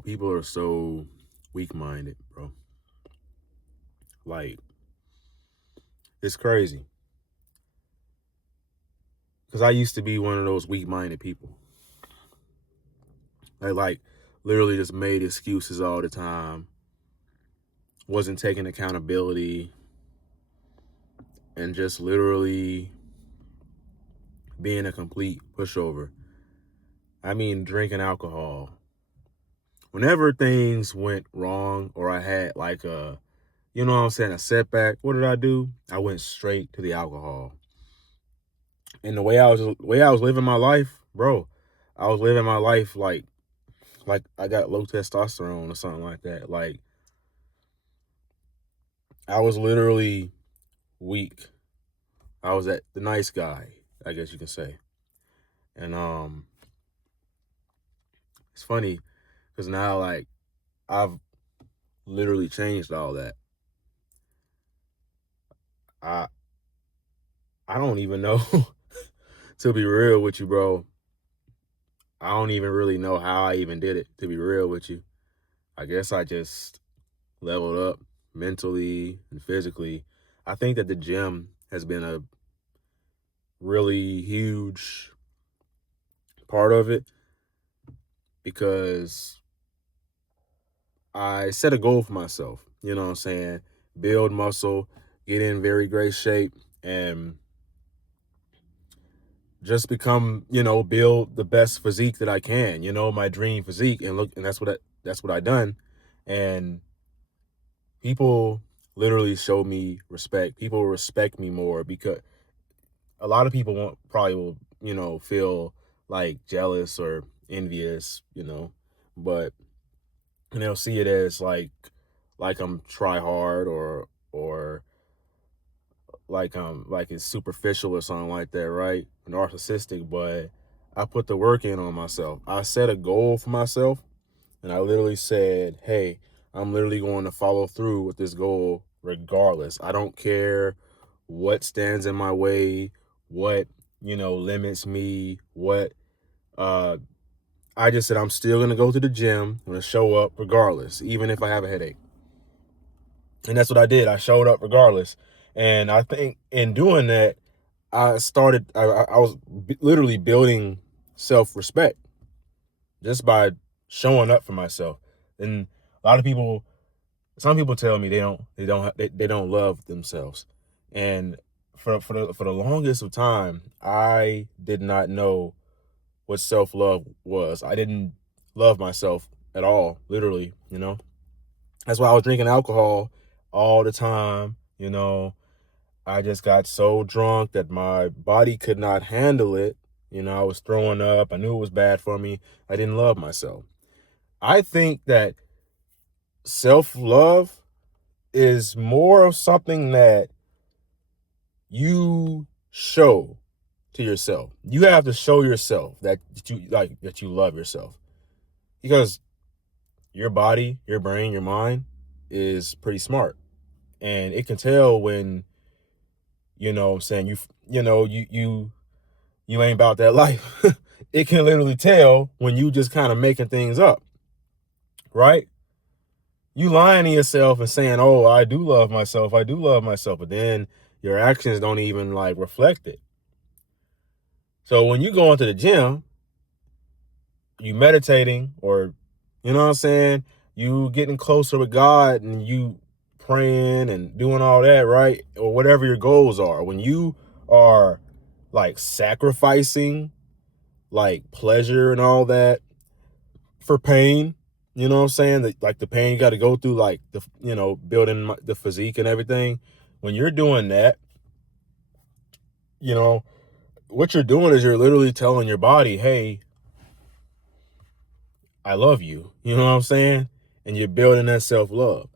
People are so weak-minded, bro. Like, it's crazy. Because I used to be one of those weak-minded people. Like literally just made excuses all the time. Wasn't taking accountability. And just literally being a complete pushover. I mean, drinking alcohol. Whenever things went wrong or I had like you know what I'm saying, a setback, what did I do? I went straight to the alcohol. And the way I was living my life, bro, I was living my life like I got low testosterone or something like that. Like I was literally weak. I was at the nice guy, I guess you can say. And it's funny because now like I've literally changed all that. I I don't even know to be real with you, bro. I don't even really know how I even did it, to be real with you. I guess I just leveled up mentally and physically. I think that the gym has been a really huge part of it because I set a goal for myself. You know what I'm saying? Build muscle, get in very great shape, and just become, build the best physique that I can, my dream physique. And look, and that's what I done. And people literally show me respect. People respect me more because a lot of people won't probably will, feel like jealous or envious, but and they'll see it as like I'm try hard or like it's superficial or something like that, right? Narcissistic, but I put the work in on myself. I set a goal for myself and I literally said, hey, I'm literally going to follow through with this goal regardless. I don't care what stands in my way, what, limits me, what uh I just said I'm still gonna go to the gym. I'm gonna show up regardless, even if I have a headache. And that's what I did. I showed up regardless. And I think in doing that, I was literally building self-respect just by showing up for myself. And a lot of people, some people tell me they don't love themselves. And for the longest of time, I did not know what self-love was. I didn't love myself at all, literally. That's why I was drinking alcohol all the time. I just got so drunk that my body could not handle it. I was throwing up. I knew it was bad for me. I didn't love myself. I think that self-love is more of something that you show to yourself. You have to show yourself that you love yourself. Because your body, your brain, your mind is pretty smart. And it can tell when, what I'm saying, you ain't about that life. It can literally tell when you just kind of making things up, right? You lying to yourself and saying, oh, I do love myself, but then your actions don't even like reflect it. So when you go into the gym, you meditating or, you know what I'm saying, you getting closer with God and you praying and doing all that, right? Or whatever your goals are. When you are like sacrificing like pleasure and all that for pain, you know what I'm saying? Like the pain you got to go through, like building the physique and everything. When you're doing that, you know, what you're doing is you're literally telling your body, hey, I love you. You know what I'm saying? And you're building that self-love.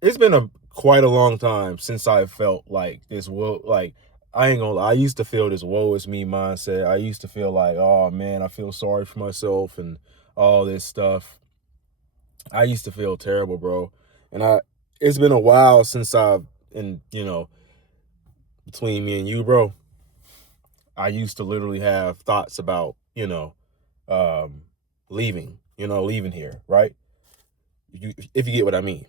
It's been quite a long time since I felt like this like I ain't gonna lie, I used to feel this woe is me mindset. I used to feel like, oh man, I feel sorry for myself and all this stuff. I used to feel terrible, bro. And it's been a while since and between me and you, bro, I used to literally have thoughts about, um, leaving. leaving here, right? If you get what I mean.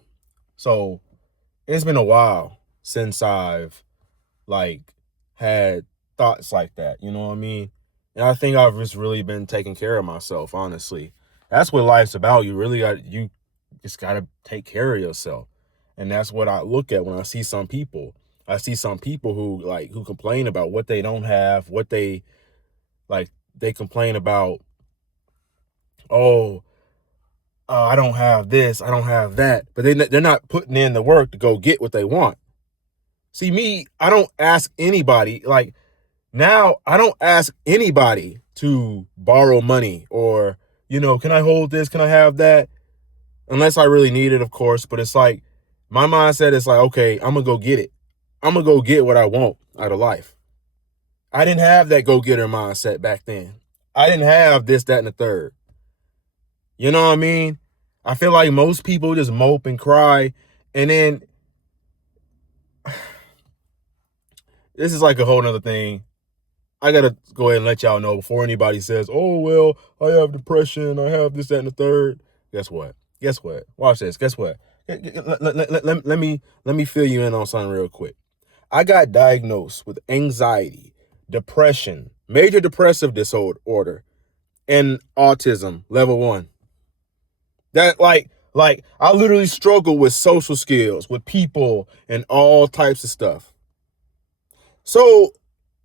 So it's been a while since I've like had thoughts like that, you know what I mean? And I think I've just really been taking care of myself, honestly. That's what life's about. You just gotta take care of yourself. And that's what I look at when I see some people. I see some people who complain about what they don't have, what they complain about, oh, I don't have this, I don't have that. But they're not putting in the work to go get what they want. See, me, I don't ask anybody, now I don't ask anybody to borrow money or, can I hold this? Can I have that? Unless I really need it, of course. But it's like, my mindset is like, okay, I'm going to go get it. I'm going to go get what I want out of life. I didn't have that go-getter mindset back then. I didn't have this, that, and the third. You know what I mean? I feel like most people just mope and cry. And then this is like a whole nother thing. I got to go ahead and let y'all know before anybody says, oh, well, I have depression. I have this, that, and the third. Guess what? Watch this. Guess what? Let me fill you in on something real quick. I got diagnosed with anxiety, depression, major depressive disorder, and autism level 1. That like I literally struggle with social skills, with people, and all types of stuff. So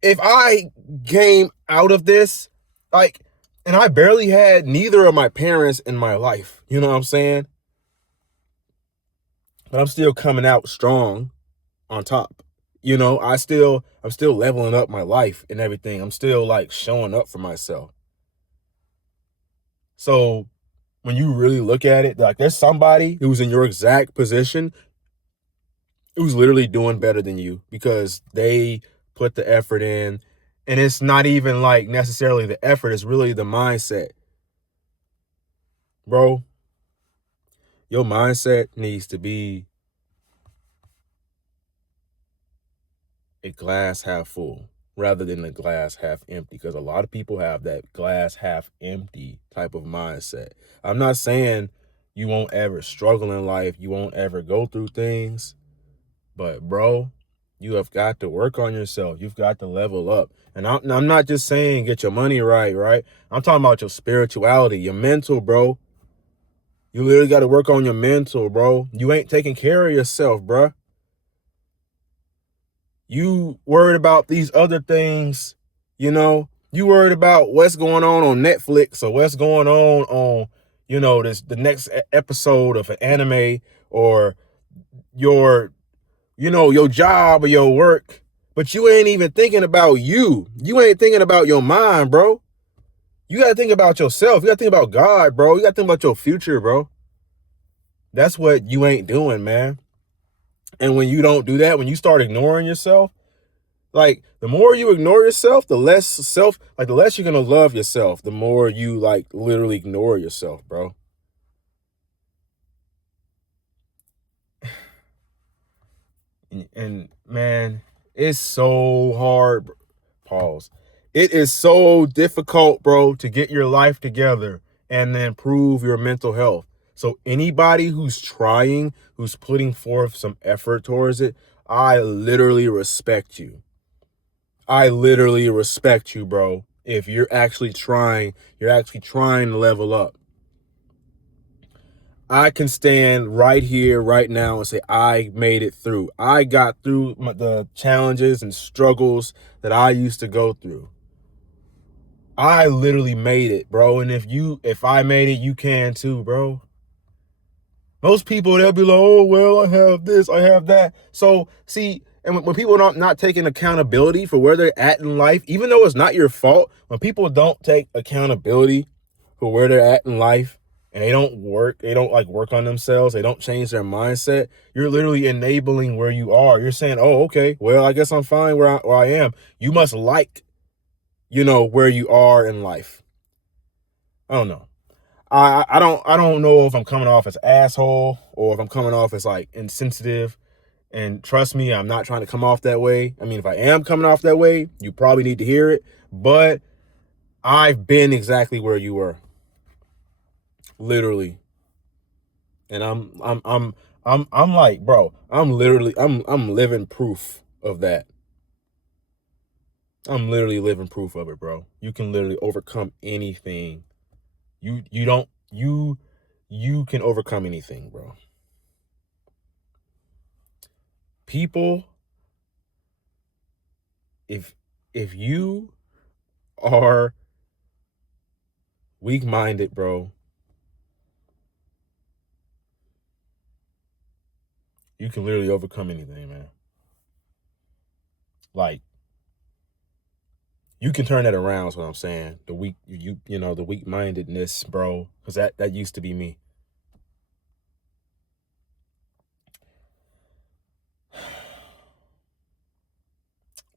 if I came out of this, and I barely had neither of my parents in my life, you know what I'm saying? But I'm still coming out strong on top. I'm still leveling up my life and everything. I'm still showing up for myself. So when you really look at it, there's somebody who's in your exact position who's literally doing better than you because they put the effort in. And it's not even necessarily the effort, it's really the mindset. Bro, your mindset needs to be a glass half full rather than a glass half empty, because a lot of people have that glass half empty type of mindset. I'm not saying you won't ever struggle in life, you won't ever go through things, but bro, you have got to work on yourself. You've got to level up. And I'm not just saying get your money right? I'm talking about your spirituality, your mental, bro. You literally got to work on your mental, bro. You ain't taking care of yourself, bro. You worried about these other things, you worried about what's going on Netflix or what's going on, the next episode of an anime or your job or your work, but you ain't even thinking about you. You ain't thinking about your mind, bro. You got to think about yourself. You got to think about God, bro. You got to think about your future, bro. That's what you ain't doing, man. And when you don't do that, when you start ignoring yourself, the more you ignore yourself, the less you're going to love yourself, the more you literally ignore yourself, bro. And man, it's so hard. Pause. It is so difficult, bro, to get your life together and then improve your mental health. So anybody who's trying, who's putting forth some effort towards it, I literally respect you. I literally respect you, bro. If you're actually trying to level up. I can stand right here, right now, and say I made it through. I got through the challenges and struggles that I used to go through. I literally made it, bro. And if I made it, you can too, bro. Most people, they'll be like, oh, well, I have this, I have that. So, see, and when people are not taking accountability for where they're at in life, even though it's not your fault, when people don't take accountability for where they're at in life, and they don't work on themselves, they don't change their mindset, you're literally enabling where you are. You're saying, oh, okay, well, I guess I'm fine where I am. You must where you are in life. I don't know. I don't know if I'm coming off as asshole or if I'm coming off as insensitive. And trust me, I'm not trying to come off that way. I mean, if I am coming off that way, you probably need to hear it. But I've been exactly where you were. literally. And I'm like, bro, I'm living proof of that. I'm literally living proof of it, bro. You can literally overcome anything. You can overcome anything, bro. People, if you are weak-minded, bro, you can literally overcome anything, man. Like, you can turn that around, is what I'm saying. The the weak-mindedness, bro, because that used to be me.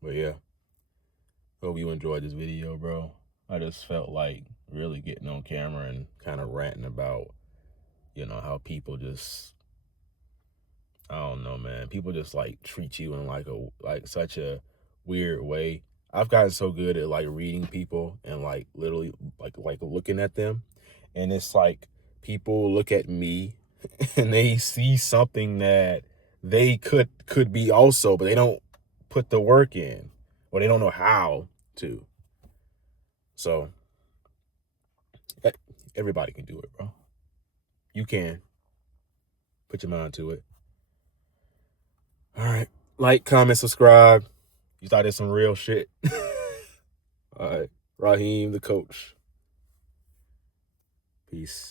But yeah, hope you enjoyed this video, bro. I just felt like really getting on camera and kind of ranting about, how people just, I don't know, man. People just like treat you in like such a weird way. I've gotten so good at like reading people and like literally like looking at them, and it's like people look at me and they see something that they could be also, but they don't put the work in, or they don't know how to. So everybody can do it, bro. You can put your mind to it. All right, like, comment, subscribe. You thought it's some real shit. All right, Raheem, the coach. Peace.